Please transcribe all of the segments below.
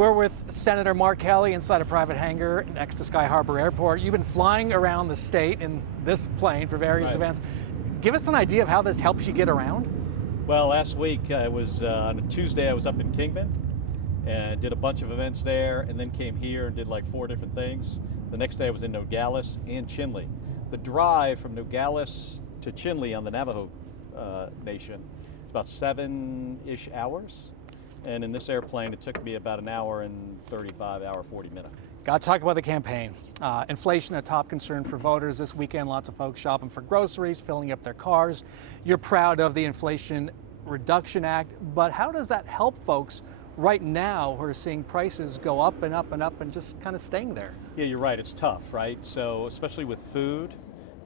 We're with Senator Mark Kelly inside a private hangar next to Sky Harbor Airport. You've been flying around the state in this plane for various events. Give us an idea of how this helps you get around. Well, last week I was on a Tuesday. I was up in Kingman and did a bunch of events there, and then came here and did like 4 different things. The next day I was in Nogales and Chinle. The drive from Nogales to Chinle on the Navajo Nation is about 7-ish hours. And in this airplane, it took me about an hour and 40 minutes. Got to talk about the campaign. Inflation, a top concern for voters. This weekend, lots of folks shopping for groceries, filling up their cars. You're proud of the Inflation Reduction Act, but how does that help folks right now who are seeing prices go up and up and up and just kind of staying there? Yeah, you're right, it's tough, right? So especially with food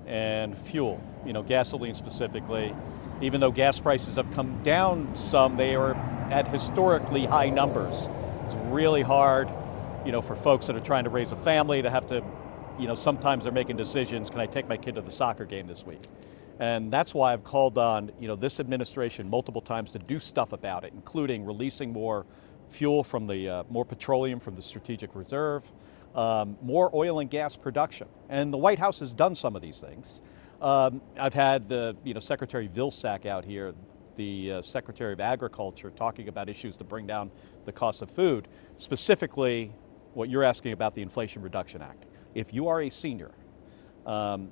and fuel, gasoline specifically, even though gas prices have come down some, they are at historically high numbers. It's really hard, for folks that are trying to raise a family to have to, sometimes they're making decisions, can I take my kid to the soccer game this week? And that's why I've called on, this administration multiple times to do stuff about it, including releasing more fuel from the, more petroleum from the Strategic Reserve, more oil and gas production. And the White House has done some of these things. I've had the, Secretary Vilsack out here, the Secretary of Agriculture, talking about issues to bring down the cost of food, specifically what you're asking about the Inflation Reduction Act. If you are a senior,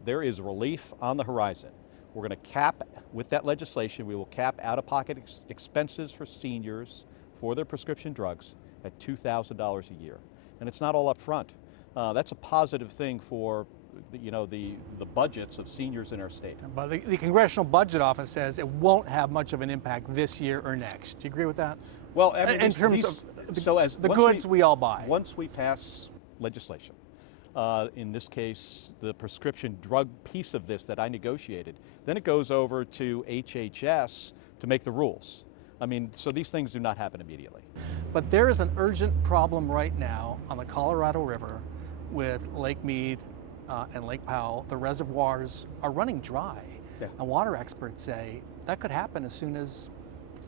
there is relief on the horizon. We're going to cap, with that legislation, we will cap out-of-pocket expenses for seniors for their prescription drugs at $2,000 a year. And it's not all up front. That's a positive thing for the budgets of seniors in our state. But the Congressional Budget Office says it won't have much of an impact this year or next. Do you agree with that? Well, I mean, in terms of the goods we all buy. Once we pass legislation, in this case, the prescription drug piece of this that I negotiated, then it goes over to HHS to make the rules. I mean, so these things do not happen immediately. But there is an urgent problem right now on the Colorado River with Lake Mead and Lake Powell. The reservoirs are running dry. Yeah. And water experts say that could happen as soon as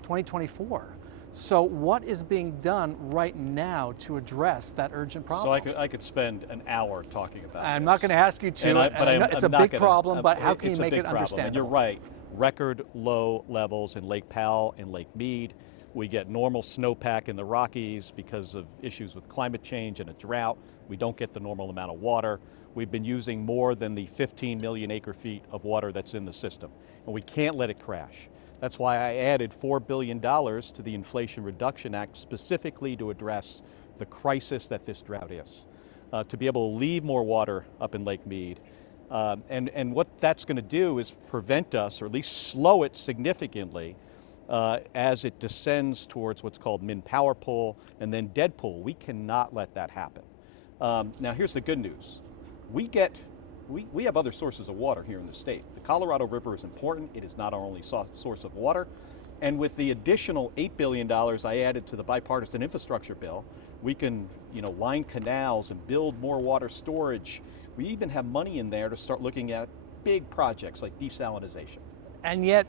2024. So what is being done right now to address that urgent problem? So I could spend an hour talking about it. I'm not going to ask you to. It's a big problem, but how can you make it understandable? And you're right. Record low levels in Lake Powell and Lake Mead. We get normal snowpack in the Rockies because of issues with climate change and a drought. We don't get the normal amount of water. We've been using more than the 15 million acre feet of water that's in the system, and we can't let it crash. That's why I added $4 billion to the Inflation Reduction Act specifically to address the crisis that this drought is, to be able to leave more water up in Lake Mead. And what that's going to do is prevent us, or at least slow it significantly, as it descends towards what's called min power pool and then dead pool. We cannot let that happen. Now here's the good news. We have other sources of water here in the state. The Colorado River is important. It is not our only source of water. And with the additional $8 billion I added to the bipartisan infrastructure bill, we can line canals and build more water storage. We even have money in there to start looking at big projects like desalinization. And yet,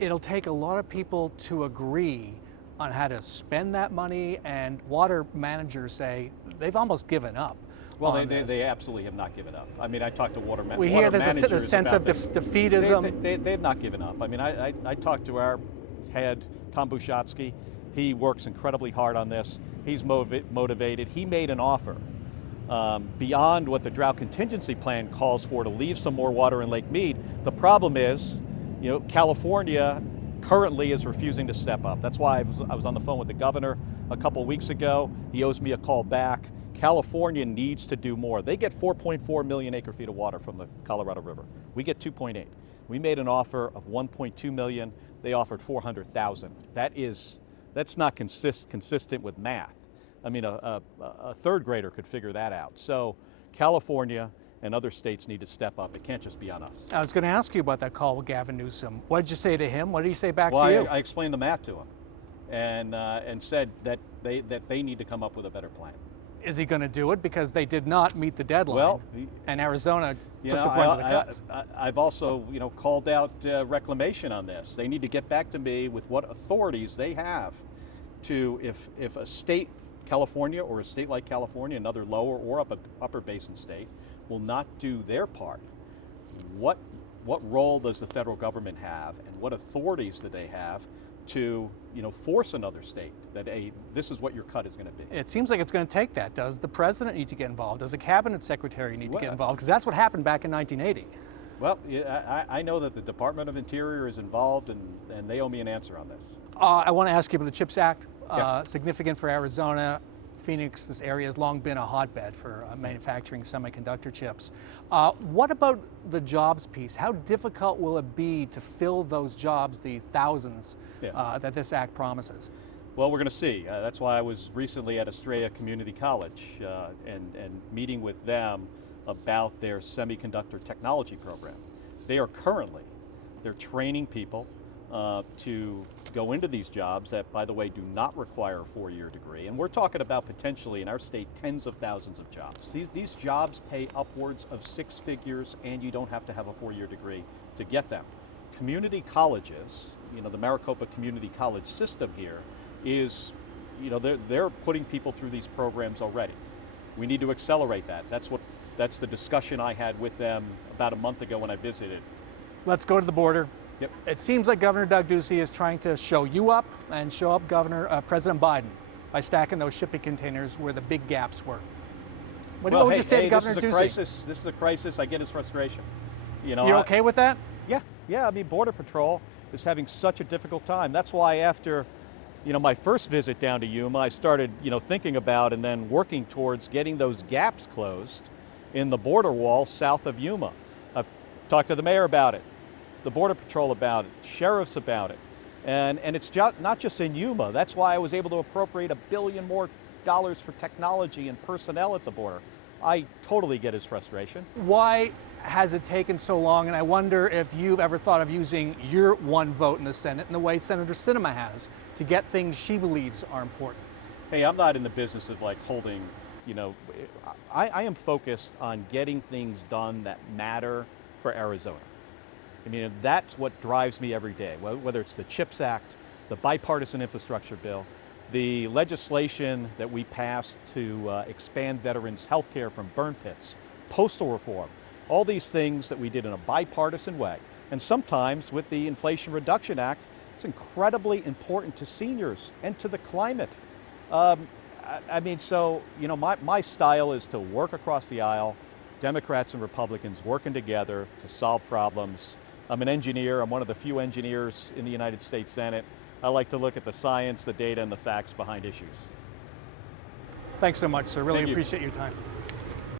it'll take a lot of people to agree on how to spend that money, and water managers say they've almost given up. Well, they absolutely have not given up. I mean, I talked to water managers. We hear there's a sense of defeatism. They've not given up. I mean, I talked to our head, Tom Bushatsky. He works incredibly hard on this. He's motivated. He made an offer beyond what the drought contingency plan calls for to leave some more water in Lake Mead. The problem is, California currently is refusing to step up. That's why I was on the phone with the governor a couple weeks ago. He owes me a call back. California needs to do more. They get 4.4 million acre feet of water from the Colorado River. We get 2.8. We made an offer of 1.2 million. They offered 400,000. That's not consistent with math. I mean, a third grader could figure that out. So California and other states need to step up. It can't just be on us. I was going to ask you about that call with Gavin Newsom. What did you say to him? What did he say back to you? I explained the math to him and said that they need to come up with a better plan. Is he going to do it? Because they did not meet the deadline. Well, and Arizona took the brunt of the cuts. I've also, called out reclamation on this. They need to get back to me with what authorities they have to, if a state California or a state like California, another lower or upper basin state, will not do their part, what role does the federal government have, and what authorities do they have to force another state that this is what your cut is going to be? It seems like it's going to take that. Does the president need to get involved? Does a cabinet secretary need to get involved? Because that's what happened back in 1980. Well, I know that the Department of Interior is involved, and they owe me an answer on this. I want to ask you about the CHIPS Act, Yeah. significant for Arizona. Phoenix, this area has long been a hotbed for manufacturing semiconductor chips. What about the jobs piece? How difficult will it be to fill those jobs, the thousands that this act promises? Well, we're going to see. That's why I was recently at Estrella Community College and meeting with them about their semiconductor technology program. They're training people to go into these jobs that, by the way, do not require a four-year degree. And we're talking about potentially in our state tens of thousands of jobs. These jobs pay upwards of six figures, and you don't have to have a four-year degree to get them. Community colleges, the Maricopa Community College system here is, they're putting people through these programs already. We need to accelerate that. That's the discussion I had with them about a month ago when I visited. Let's go to the border. Yep. It seems like Governor Doug Ducey is trying to show you up and show up President Biden by stacking those shipping containers where the big gaps were. What would you say to Governor Ducey? This is a crisis. I get his frustration. You're okay with that? Yeah. I mean, Border Patrol is having such a difficult time. That's why after, my first visit down to Yuma, I started, thinking about and then working towards getting those gaps closed in the border wall south of Yuma. I've talked to the mayor about it, the Border Patrol about it, sheriffs about it, and it's not just in Yuma. That's why I was able to appropriate $1 billion more for technology and personnel at the border. I totally get his frustration. Why has it taken so long? And I wonder if you've ever thought of using your one vote in the Senate in the way Senator Sinema has to get things she believes are important. Hey, I'm not in the business of holding, I am focused on getting things done that matter for Arizona. I mean, that's what drives me every day, whether it's the CHIPS Act, the bipartisan infrastructure bill, the legislation that we passed to expand veterans' health care from burn pits, postal reform, all these things that we did in a bipartisan way. And sometimes with the Inflation Reduction Act, it's incredibly important to seniors and to the climate. My style is to work across the aisle, Democrats and Republicans working together to solve problems. I'm an engineer. I'm one of the few engineers in the United States Senate. I like to look at the science, the data, and the facts behind issues. Thanks so much, sir. Really Thank you. appreciate your time.